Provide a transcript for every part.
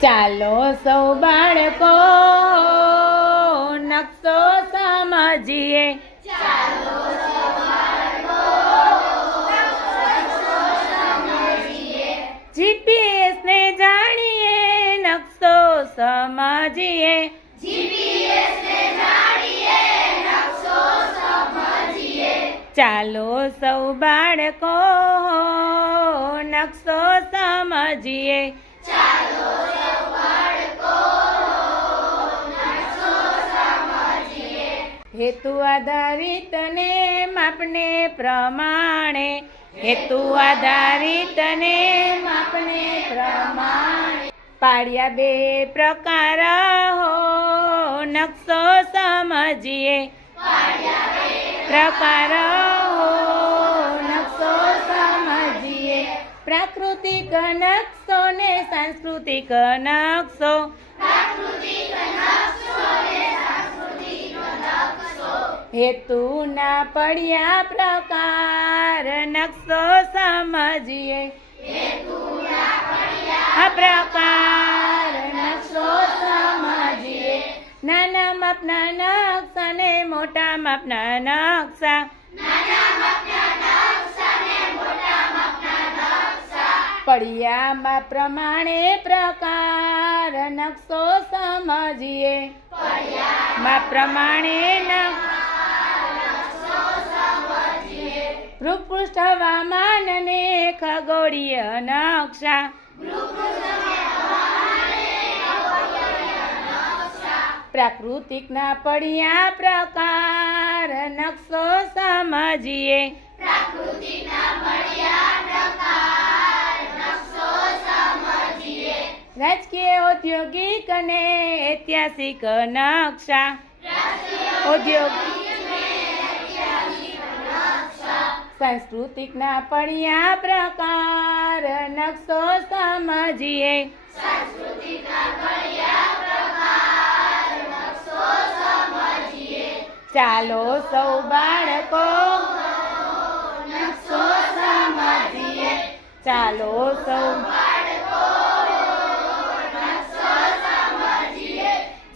ચાલો સૌ બાળકો, નકશો સમજીએ. જીપીએસ ને જાણીએ, નકશો સમજીએ. ચાલો સૌ બાળકો, નકશો સમજીએ. હેતુ આધારિત ને માપને પ્રમાણે. હેતુ આધારિત ને માપને પ્રમાણે. પાડ્યા બે પ્રકાર હો, નકશો સમજીએ. પ્રકાર હો, નકશો સમજીએ. પ્રાકૃતિક નકશો ને સાંસ્કૃતિક નકશો હેતુના પડ્યા પ્રકાર, નકશો સમજીએ. આ પ્રકાર, નકશો સમજીએ. નાના માપના નકશા ને મોટા માપના નકશા. પડિયામાં પ્રમાણે પ્રકાર, નકશો સમજીએ. માં પ્રમાણે ભૂપૃષ્ઠ હવામાન ને ખગોળીય નકશા. પ્રાકૃતિકના પડ્યા પ્રકાર નકશો સમજીએ. રાજકીય ઔદ્યોગિક અને ઐતિહાસિક નકશા. ઔદ્યોગિક સાંસ્કૃતિકના પડ્યા પ્રકાર, નકશો સમજીએ. ચાલો સૌ બાળકો ચાલો સૌ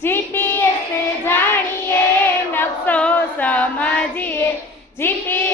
જીપીએસ જાણીએ, નકશો સમજીએ. જીપીએસ